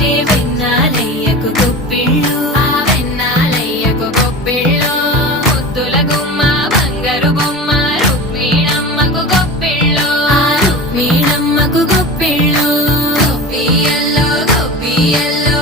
మురిపించే వెన్నాలయ్యకు గొప్పిళ్ళు, ఆ వెన్నాలయ్యకు గొప్పిళ్ళు. ముద్దుల గుమ్మ బంగారు బొమ్మ రుక్మిణమ్మకు గొప్పిళ్ళు, ఆ రుక్మిణమ్మకు గొప్పిళ్ళు. గొప్పియల్లో గొప్పియల్లో